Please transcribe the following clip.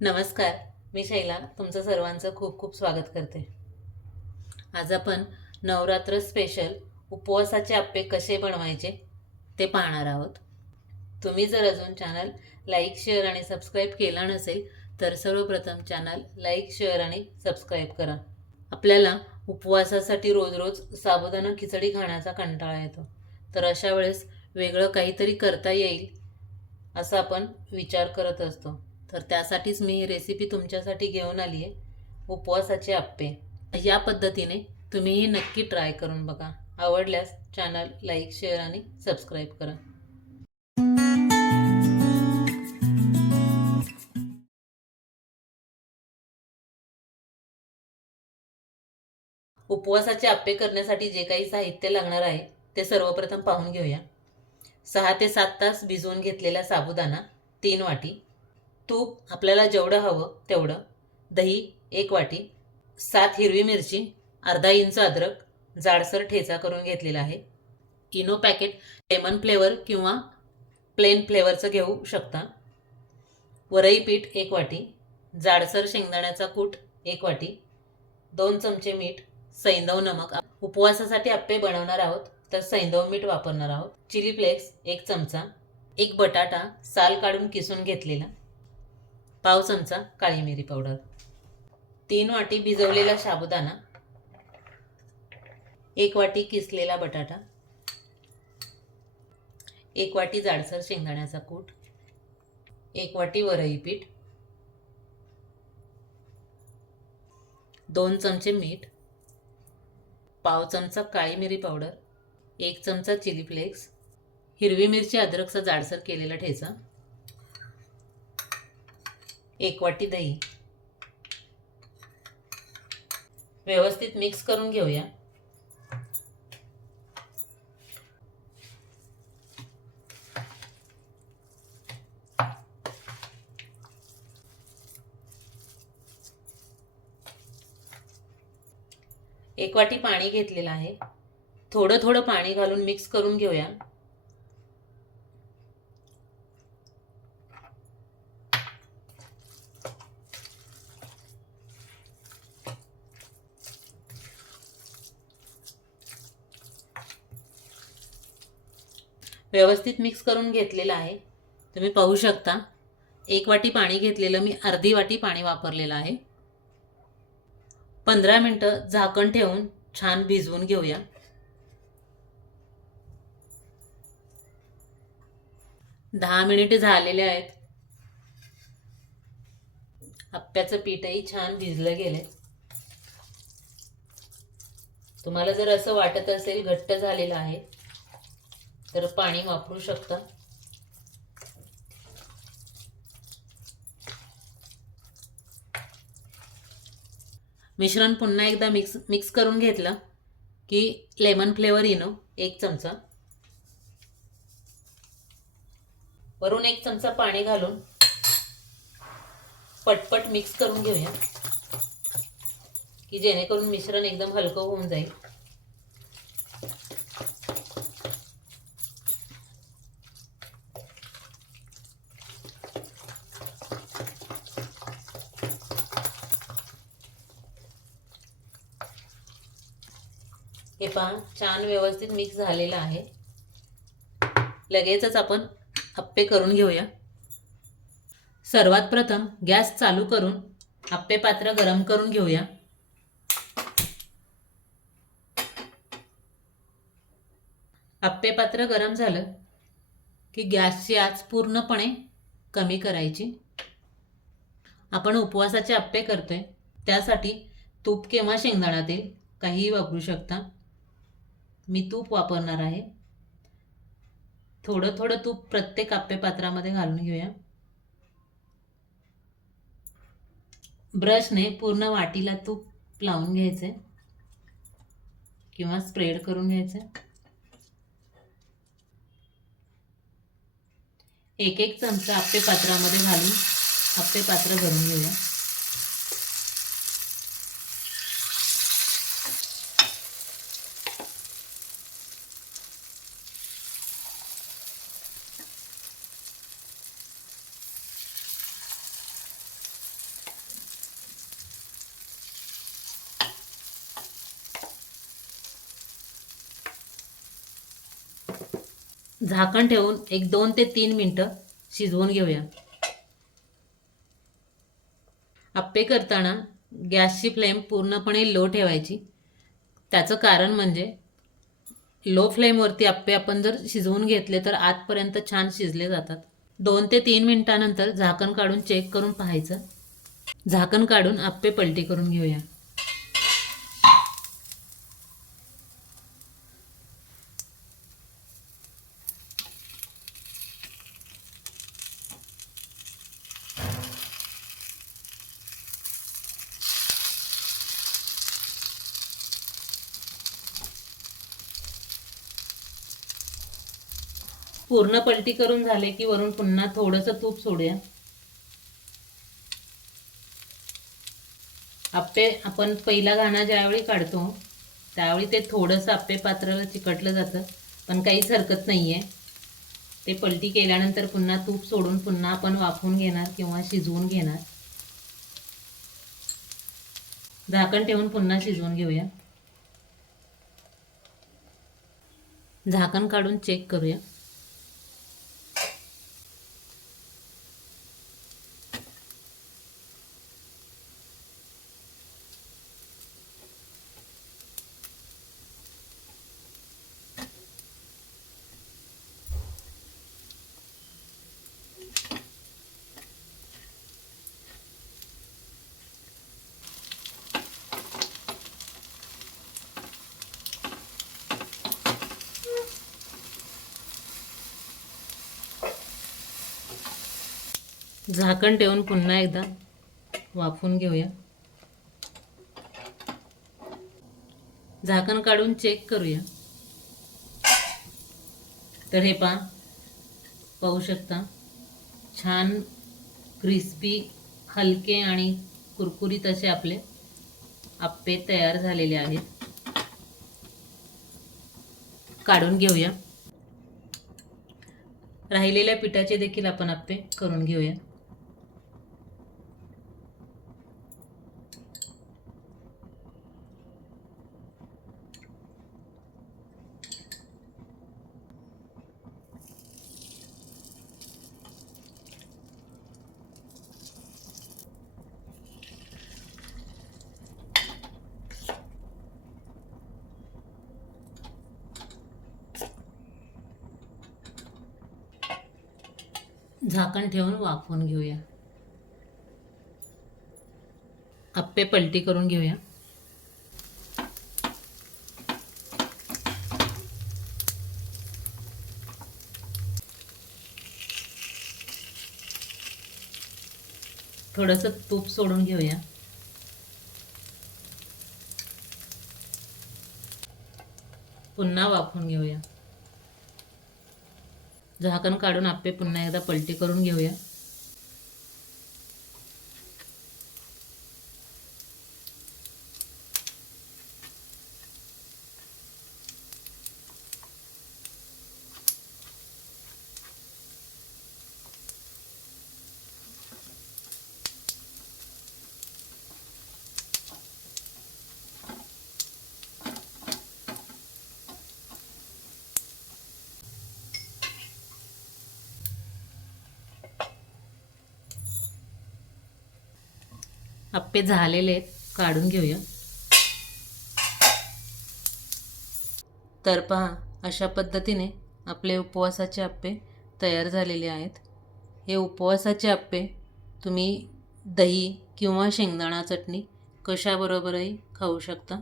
नमस्कार मी शैला. तुमचं सर्वांचं खूप खूप स्वागत करते. आज आपण नवरात्र स्पेशल उपवासाचे आप्पे कसे बनवायचे ते पाहणार आहोत. तुम्ही जर अजून चॅनल लाईक शेअर आणि सबस्क्राईब केला नसेल तर सर्वप्रथम चॅनल लाईक शेअर आणि सबस्क्राईब करा. आपल्याला उपवासासाठी रोज रोज साबुदाणा खिचडी खाण्याचा कंटाळा येतो. तर अशा वेळेस वेगळं काहीतरी करता येईल असा आपण विचार करत असतो. तर त्यासाठीच मी ही रेसिपी तुमच्यासाठी घेऊन आली आहे उपवासाचे आप्पे. या पद्धतीने तुम्हीही नक्की ट्राय करून बघा. आवडल्यास चॅनल लाईक शेअर आणि सबस्क्राईब करा. उपवासाचे आप्पे करण्यासाठी जे काही साहित्य लागणार आहे ते सर्वप्रथम पाहून घेऊया. सहा ते सात तास भिजवून घेतलेला साबुदाणा तीन वाटी. तूप आपल्याला जेवढं हवं तेवढं. दही एक वाटी सात हिरवी मिरची अर्धा इंच अद्रक जाडसर ठेचा करून घेतलेला आहे. इनो पॅकेट लेमन फ्लेवर किंवा प्लेन फ्लेवरचं घेऊ शकता. वरई पीठ एक वाटी जाडसर शेंगदाण्याचा कूट एक वाटी दोन चमचे मीठ सैंदव नमक. उपवासासाठी आप्पे बनवणार आहोत तर सैंदव मीठ वापरणार आहोत. चिली फ्लेक्स एक चमचा एक बटाटा साल काढून किसून घेतलेला. पाव चमचा काळी मिरी पावडर. तीन वाटी भिजवलेला साबुदाणा एक वाटी किसलेला बटाटा. एक वाटी जाडसर शेंगदाण्याचा कूट. एक वाटी वरई पीठ. दोन चमचे मीठ. पाव चमचा काळी मिरी पावडर. एक चमचा चिली फ्लेक्स. हिरवी मिरची अद्रकचा जाडसर केलेला ठेचा. एक वाटी दही. व्यवस्थित मिक्स करून घेऊया. एक वाटी पाणी घेतलेलं आहे. थोडं थोडं पाणी घालून मिक्स करून घेऊया. व्यवस्थित मिक्स करून घेतलेलं आहे. तुम्ही पाहू शकता एक वाटी पाणी घेतलेलं मी अर्धी वाटी पाणी वापरलेलं आहे. पंधरा मिनटं झाकण ठेवून छान भिजवून घेऊया. दहा मिनिटे झालेले आहेत. आप्प्याचं पीठही छान भिजलं गेलं तुम्हाला जर असं वाटत असेल घट्ट झालेलं आहे तर पाणी वापरू शकता. मिश्रण पुन्हा एकदा मिक्स मिक्स करून घेतलं की लेमन फ्लेवर इनो एक चमचा. वरून एक चमचा पाणी घालून पटपट मिक्स करून घेऊया की जेणेकरून मिश्रण एकदम हलकं होऊन जाईल. हे पहा छान व्यवस्थित मिक्स झालेलं आहे. लगेचच आपण हप्पे करून घेऊया. सर्वात प्रथम गॅस चालू करून हप्पे पात्र गरम करून घेऊया. आप्पे पात्र गरम झालं की गॅसची आच पूर्णपणे कमी करायची. आपण उपवासाचे आप्पे करतोय त्यासाठी तूप किंवा शेंगदाणा तेल काहीही वापरू शकता. मी तूप वापरणार आहे. थोडं थोडं तूप प्रत्येक आप्पे पात्रामध्ये घालून घेऊया. ब्रशने पूर्ण वाटीला तूप लावून घ्यायचे. किंवा स्प्रेड करून घ्यायचे. एक एक चमचा आप्पे पात्रामध्ये घालून आप्पे पात्र भरून घेऊया. झाकण ठेवून एक दोन ते तीन मिनटं शिजवून घेऊया. आप्पे करताना गॅसची फ्लेम पूर्णपणे लो ठेवायची. त्याचं कारण म्हणजे लो फ्लेमवरती आप्पे आपण जर शिजवून घेतले तर आतपर्यंत छान शिजले जातात. दोन ते तीन मिनटानंतर झाकण काढून चेक करून पाहायचं. झाकण काढून आप्पे पलटी करून घेऊया. पूर्ण पलटी करून झाले की वरून पुन्हा थोडंसं तूप सोडूया. आप्पे आपण पहिला घाणा ज्यावेळी काढतो त्यावेळी ते थोडंसं आप्पे पात्राला चिकटलं जातं पण काहीच हरकत नाही आहे ते पलटी केल्यानंतर पुन्हा तूप सोडून पुन्हा आपण वाफवून घेणार किंवा शिजवून घेणार. झाकण ठेवून पुन्हा शिजवून घेऊया. झाकण काढून चेक करूया. झाकण ठेवून पुन्हा एकदा वाफून घेऊया. झाकण काढून चेक करूया. तर हे पहा पाहू शकता छान क्रिस्पी हलके आणि कुरकुरीत असे आपले आप्पे तयार झालेले आहेत. काढून घेऊया. राहिलेल्या पिठाचे देखील आपण आप्पे करून घेऊया. झाकण ठेवून वाफवून घेऊया. आप्पे पलटी करून घेऊया. थोडंसं तूप सोडून घेऊया. पुन्हा वाफवून घेऊया. झाकण काढून आपे पुन्हा एकदा पलटी करून घेऊया. आप्पे झालेले आहेत काढून घेऊया. तर पहा अशा पद्धतीने आपले उपवासाचे आप्पे तयार झालेले आहेत. हे उपवासाचे आप्पे तुम्ही दही किंवा शेंगदाणा चटणी कशाबरोबरही खाऊ शकता.